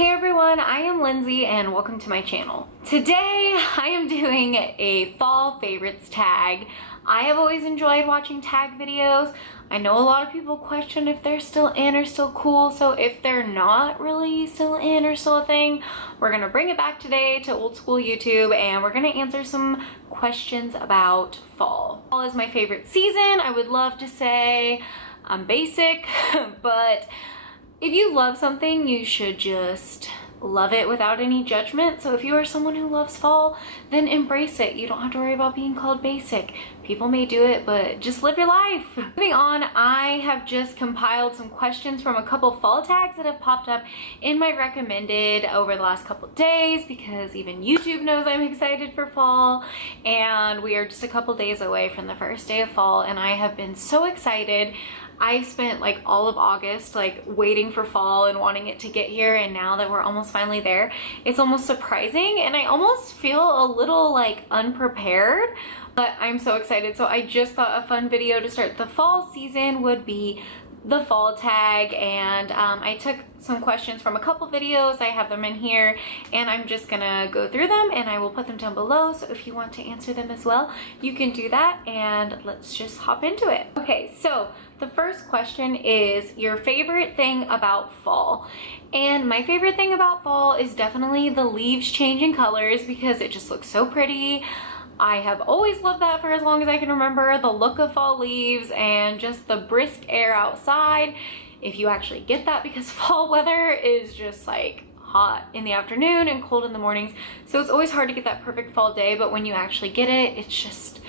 Hey everyone, I am Lindsay and welcome to my channel. Today I am doing a fall favorites tag. I have always enjoyed watching tag videos. I know a lot of people question if they're still in or still cool, so if they're not really still in or still a thing, we're gonna bring it back today to old school YouTube and we're gonna answer some questions about fall. Fall is my favorite season. I would love to say I'm basic, but if you love something, you should just love it without any judgment. So if you are someone who loves fall, then embrace it. You don't have to worry about being called basic. People may do it, but just live your life. Moving on, I have just compiled some questions from a couple fall tags that have popped up in my recommended over the last couple days because even YouTube knows I'm excited for fall and we are just a couple days away from the first day of fall and I have been so excited. I spent like all of August like waiting for fall and wanting it to get here, and now that we're almost finally there, it's almost surprising and I almost feel a little like unprepared, but I'm so excited. So I just thought a fun video to start the fall season would be the fall tag, and I took some questions from a couple videos. I have them in here and I'm just gonna go through them and I will put them down below, so if you want to answer them as well, you can do that, and let's just hop into it. Okay, so the first question is your favorite thing about fall. And my favorite thing about fall is definitely the leaves changing colors because it just looks so pretty. I have always loved that for as long as I can remember, the look of fall leaves and just the brisk air outside. If you actually get that, because fall weather is just like hot in the afternoon and cold in the mornings, so it's always hard to get that perfect fall day, but when you actually get it, it's just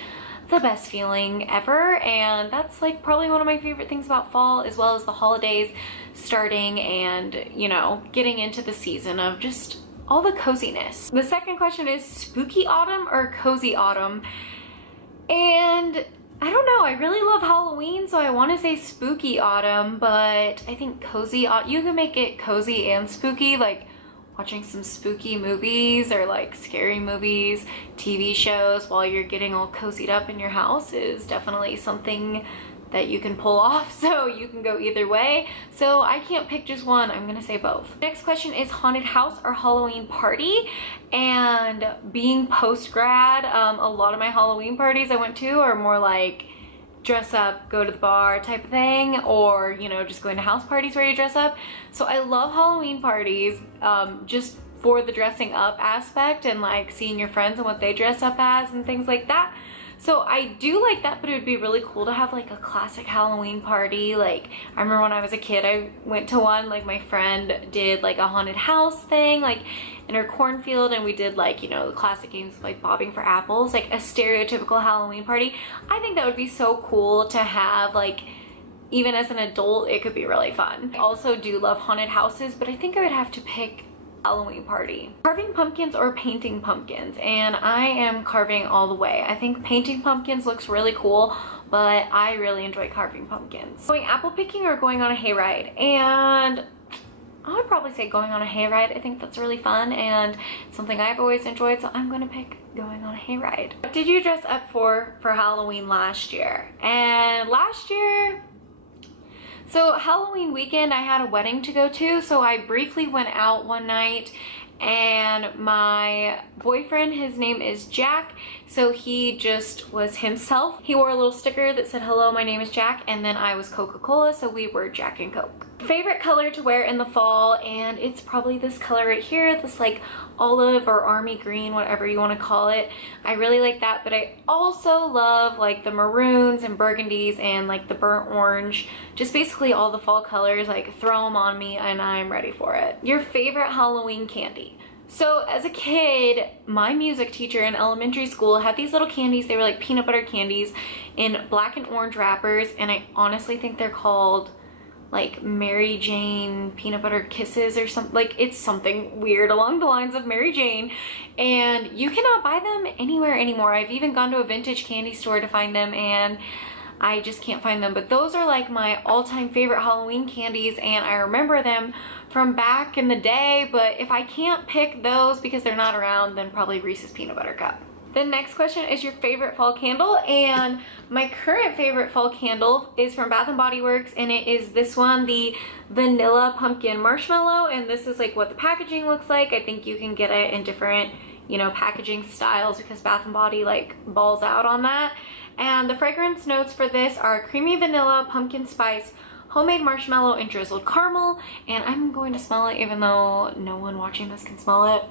the best feeling ever. And that's like probably one of my favorite things about fall, as well as the holidays starting and, you know, getting into the season of just all the coziness. The second question is spooky autumn or cozy autumn, and I don't know, I really love Halloween, so I want to say spooky autumn, but I think cozy autumn, you can make it cozy and spooky, like watching some spooky movies or like scary movies, TV shows while you're getting all cozied up in your house is definitely something that you can pull off, so you can go either way. So I can't pick just one, I'm gonna say both. Next question is haunted house or Halloween party. And being post-grad, a lot of my Halloween parties I went to are more like dress up, go to the bar type of thing, or you know, just going to house parties where you dress up. So I love Halloween parties just for the dressing up aspect and like seeing your friends and what they dress up as and things like that. So I do like that, but it would be really cool to have like a classic Halloween party. Like I remember when I was a kid, I went to one, like my friend did like a haunted house thing like in her cornfield, and we did like, you know, the classic games like bobbing for apples, like a stereotypical Halloween party. I think that would be so cool to have, like even as an adult, it could be really fun. I also do love haunted houses, but I think I would have to pick Halloween party. Carving pumpkins or painting pumpkins, and I am carving all the way. I think painting pumpkins looks really cool, but I really enjoy carving pumpkins. Going apple picking or going on a hayride, and I would probably say going on a hayride. I think that's really fun and something I've always enjoyed, so I'm gonna pick going on a hayride. What did you dress up for Halloween last year? And last year, so Halloween weekend, I had a wedding to go to, so I briefly went out one night and my boyfriend, his name is Jack, so he just was himself. He wore a little sticker that said, "Hello, my name is Jack," and then I was Coca-Cola, so we were Jack and Coke. Favorite color to wear in the fall, and it's probably this color right here, this like olive or army green, whatever you want to call it. I really like that, but I also love like the maroons and burgundies and like the burnt orange, just basically all the fall colors. Like throw them on me and I'm ready for it. Your favorite Halloween candy? So as a kid, my music teacher in elementary school had these little candies. They were like peanut butter candies in black and orange wrappers, and I honestly think they're called like Mary Jane peanut butter kisses or something. Like it's something weird along the lines of Mary Jane, and you cannot buy them anywhere anymore. I've even gone to a vintage candy store to find them and I just can't find them, but those are like my all-time favorite Halloween candies, and I remember them from back in the day. But if I can't pick those because they're not around, then probably Reese's Peanut Butter Cup. The next question is your favorite fall candle, and my current favorite fall candle is from Bath & Body Works, and it is this one, the Vanilla Pumpkin Marshmallow, and this is like what the packaging looks like. I think you can get it in different, you know, packaging styles because Bath & Body like balls out on that. And the fragrance notes for this are creamy vanilla, pumpkin spice, homemade marshmallow, and drizzled caramel. And I'm going to smell it even though no one watching this can smell it.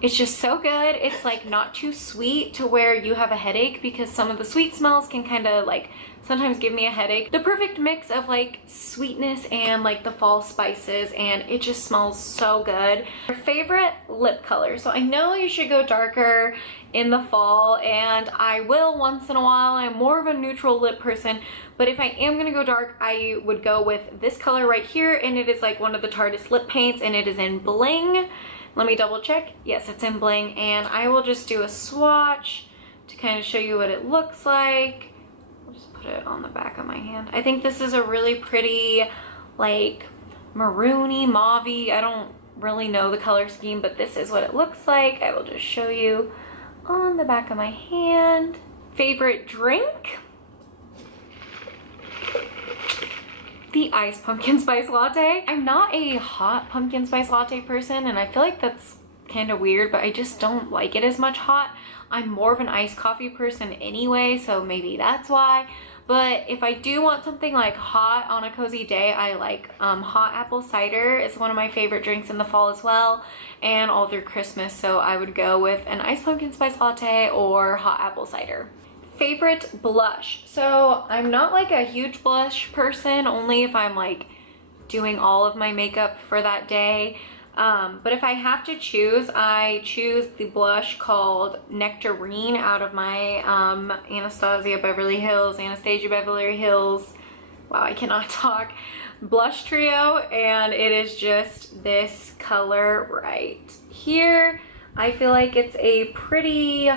It's just so good. It's like not too sweet to where you have a headache, because some of the sweet smells can kind of like sometimes give me a headache. The perfect mix of like sweetness and like the fall spices, and it just smells so good. Your favorite lip color. So I know you should go darker in the fall, and I will once in a while. I'm more of a neutral lip person, but if I am gonna go dark, I would go with this color right here, and it is like one of the Tarte's lip paints, and it is in Bling. Let me double check. Yes, it's in Bling, and I will just do a swatch to kind of show you what it looks like. I'll just put it on the back of my hand. I think this is a really pretty, like, maroony, mauve-y. I don't really know the color scheme, but this is what it looks like. I will just show you on the back of my hand. Favorite drink? The iced pumpkin spice latte. I'm not a hot pumpkin spice latte person, and I feel like that's kind of weird, but I just don't like it as much hot. I'm more of an iced coffee person anyway, so maybe that's why. But if I do want something like hot on a cozy day, I like hot apple cider. It's one of my favorite drinks in the fall as well, and all through Christmas, so I would go with an iced pumpkin spice latte or hot apple cider. Favorite blush. So I'm not like a huge blush person, only if I'm like doing all of my makeup for that day. But if I have to choose, I choose the blush called Nectarine out of my Anastasia Beverly Hills, wow, I cannot talk, blush trio, and it is just this color right here. I feel like it's a pretty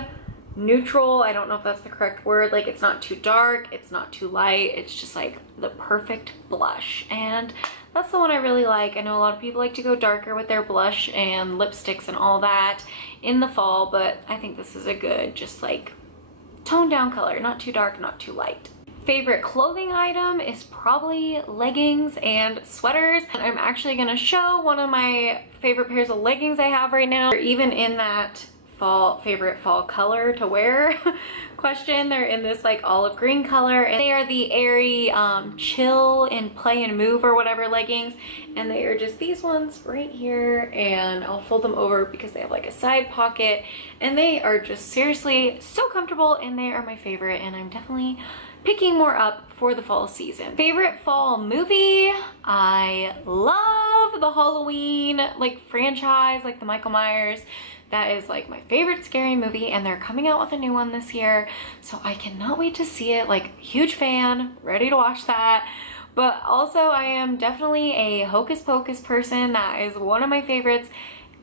neutral, I don't know if that's the correct word, like it's not too dark, it's not too light, it's just like the perfect blush, and that's the one I really like. I know a lot of people like to go darker with their blush and lipsticks and all that in the fall, but I think this is a good just like toned down color, not too dark, not too light. Favorite clothing item is probably leggings and sweaters. And I'm actually gonna show one of my favorite pairs of leggings I have right now. They're even in that favorite fall color to wear question. They're in this like olive green color, and they are the airy chill and play and move or whatever leggings, and they are just these ones right here, and I'll fold them over because they have like a side pocket, and they are just seriously so comfortable, and they are my favorite, and I'm definitely picking more up for the fall season. Favorite fall movie? I love the Halloween like franchise, like the Michael Myers. That is like my favorite scary movie, and they're coming out with a new one this year, so I cannot wait to see it. Like, huge fan, ready to watch that. But also I am definitely a Hocus Pocus person. That is one of my favorites.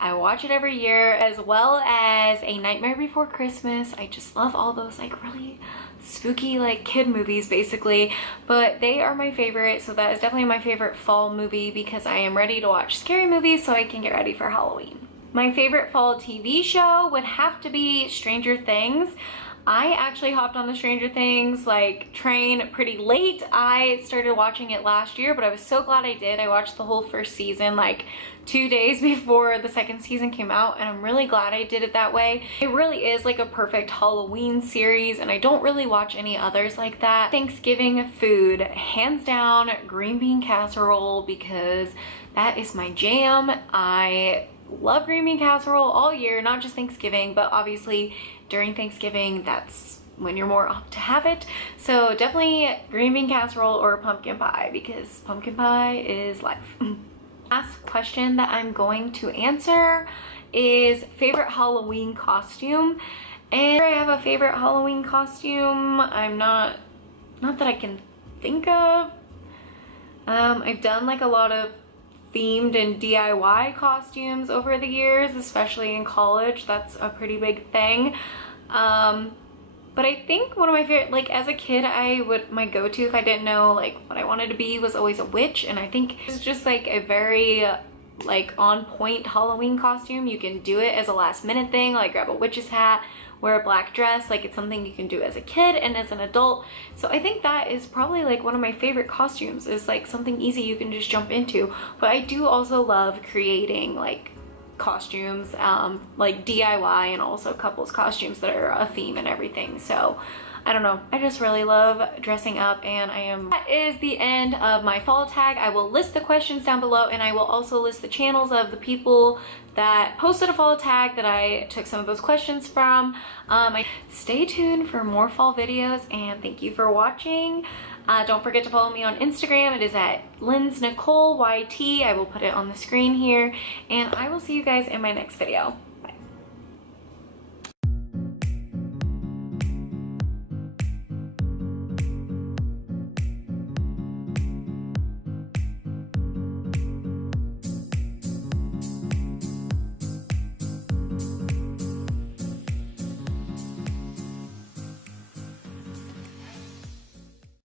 I watch it every year, as well as A Nightmare Before Christmas. I just love all those like really spooky like kid movies basically, but they are my favorite. So that is definitely my favorite fall movie, because I am ready to watch scary movies so I can get ready for Halloween. My favorite fall TV show would have to be Stranger Things. I actually hopped on the Stranger Things like train pretty late. I started watching it last year, but I was so glad I did. I watched the whole first season like 2 days before the second season came out, and I'm really glad I did it that way. It really is like a perfect Halloween series, and I don't really watch any others like that. Thanksgiving food, hands down, green bean casserole, because that is my jam. I love green bean casserole all year, not just Thanksgiving, but obviously during Thanksgiving, that's when you're more apt to have it. So definitely green bean casserole or pumpkin pie, because pumpkin pie is life. Last question that I'm going to answer is favorite Halloween costume. And I have a favorite Halloween costume. I'm not that I can think of. I've done like a lot of themed and DIY costumes over the years, especially in college. That's a pretty big thing. But I think one of my favorite, like as a kid, my go-to if I didn't know like what I wanted to be was always a witch, and I think it's just like a very like on point Halloween costume. You can do it as a last minute thing, like grab a witch's hat, wear a black dress. Like it's something you can do as a kid and as an adult. So I think that is probably like one of my favorite costumes, is like something easy you can just jump into. But I do also love creating like costumes, like DIY, and also couples costumes that are a theme and everything. So I don't know, I just really love dressing up, and that is the end of my fall tag. I will list the questions down below, and I will also list the channels of the people that posted a fall tag that I took some of those questions from. Stay tuned for more fall videos, and thank you for watching. Don't forget to follow me on Instagram. It is at LynsNicoleYT. I will put it on the screen here, and I will see you guys in my next video.